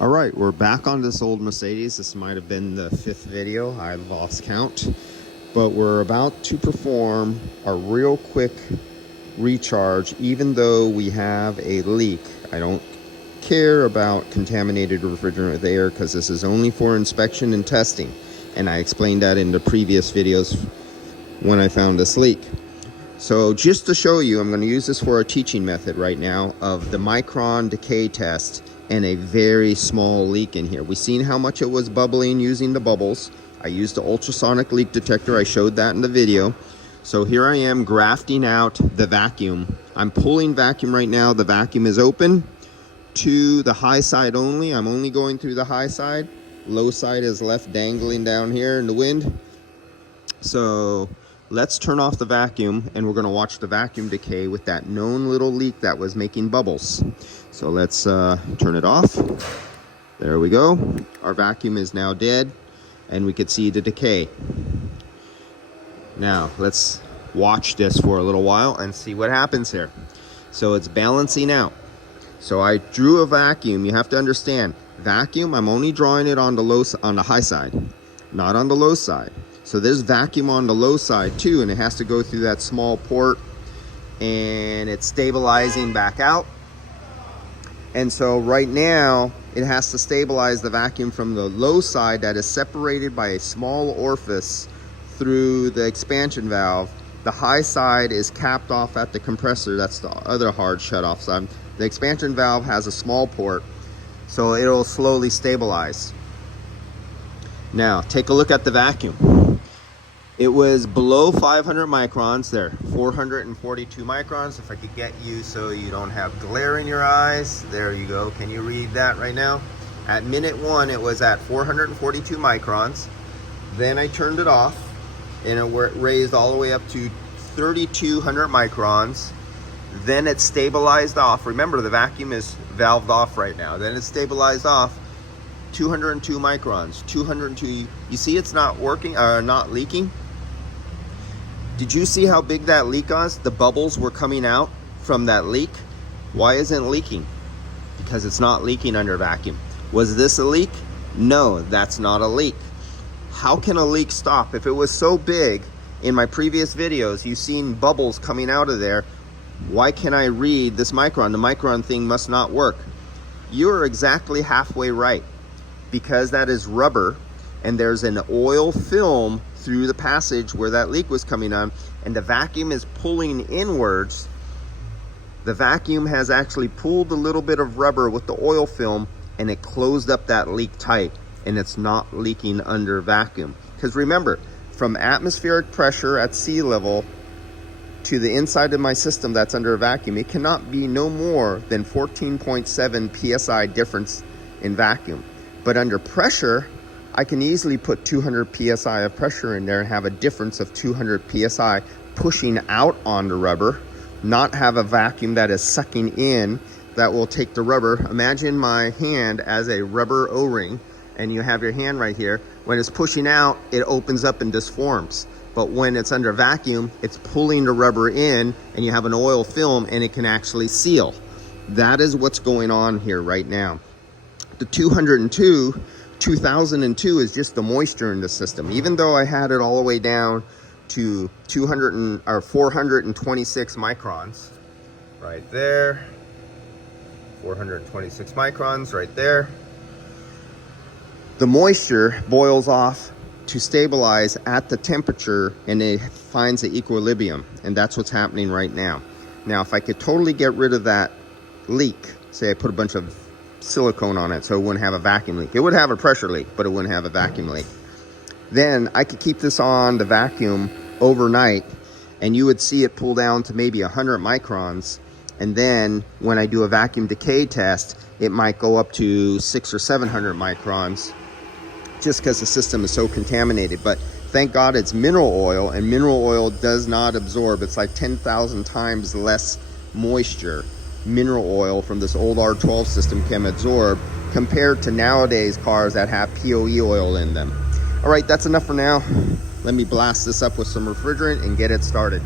All right, we're back on this old Mercedes. This might have been the 5th video. I lost count. But we're about to perform a real quick recharge, even though we have a leak. I don't care about contaminated refrigerant there because this is only for inspection and testing. And I explained that in the previous videos when I found this leak. So just to show you, I'm going to use this for a teaching method right now of the micron decay test and a very small leak in here. We've seen how much it was bubbling using the bubbles. I used the ultrasonic leak detector. I showed that in the video. So here I am grafting out the vacuum. I'm pulling vacuum right now. The vacuum is open to the high side only. I'm only going through the high side. Low side is left dangling down here in the wind. So let's turn off the vacuum and we're going to watch the vacuum decay with that known little leak that was making bubbles. So let's turn it off. There we go. Our vacuum is now dead and we could see the decay. Now let's watch this for a little while and see what happens here. So it's balancing out. So I drew a vacuum. You have to understand, vacuum, I'm only drawing it on the high side, not on the low side. So there's vacuum on the low side too, and it has to go through that small port and it's stabilizing back out. And so right now it has to stabilize the vacuum from the low side that is separated by a small orifice through the expansion valve. The high side is capped off at the compressor. That's the other hard shut off side. The expansion valve has a small port, so it'll slowly stabilize. Now take a look at the vacuum. It was below 500 microns there, 442 microns. If I could get you so you don't have glare in your eyes. There you go. Can you read that right now? At minute 1, it was at 442 microns. Then I turned it off and it raised all the way up to 3,200 microns. Then it stabilized off. Remember, the vacuum is valved off right now. Then it stabilized off 202 microns, 202. You see it's not working, not leaking? Did you see how big that leak was? The bubbles were coming out from that leak. Why isn't it leaking? Because it's not leaking under vacuum. Was this a leak? No, that's not a leak. How can a leak stop? If it was so big, in my previous videos, you've seen bubbles coming out of there. Why can I read this micron? The micron thing must not work. You're exactly halfway right. Because that is rubber and there's an oil film through the passage where that leak was coming on, and the vacuum is pulling inwards. The vacuum has actually pulled a little bit of rubber with the oil film and it closed up that leak tight, and it's not leaking under vacuum. Because remember, from atmospheric pressure at sea level to the inside of my system that's under a vacuum, it cannot be no more than 14.7 psi difference in vacuum. But under pressure, I can easily put 200 psi of pressure in there and have a difference of 200 psi pushing out on the rubber, not have a vacuum that is sucking in that will take the rubber. Imagine my hand as a rubber O-ring, and you have your hand right here. When it's pushing out, it opens up and disforms. But when it's under vacuum, it's pulling the rubber in and you have an oil film and it can actually seal. That is what's going on here right now. The 2002 is just the moisture in the system. Even though I had it all the way down to 426 microns, right there, 426 microns right there. The moisture boils off to stabilize at the temperature and it finds the equilibrium, and that's what's happening right now. Now, if I could totally get rid of that leak, say I put a bunch of silicone on it so it wouldn't have a vacuum leak. It would have a pressure leak, but it wouldn't have a vacuum leak. Then I could keep this on the vacuum overnight and you would see it pull down to maybe 100 microns. And then when I do a vacuum decay test, it might go up to 600 or 700 microns just because the system is so contaminated. But thank God it's mineral oil, and mineral oil does not absorb. It's like 10,000 times less moisture mineral oil from this old R12 system can absorb compared to nowadays cars that have POE oil in them. All right, that's enough for now. Let me blast this up with some refrigerant and get it started.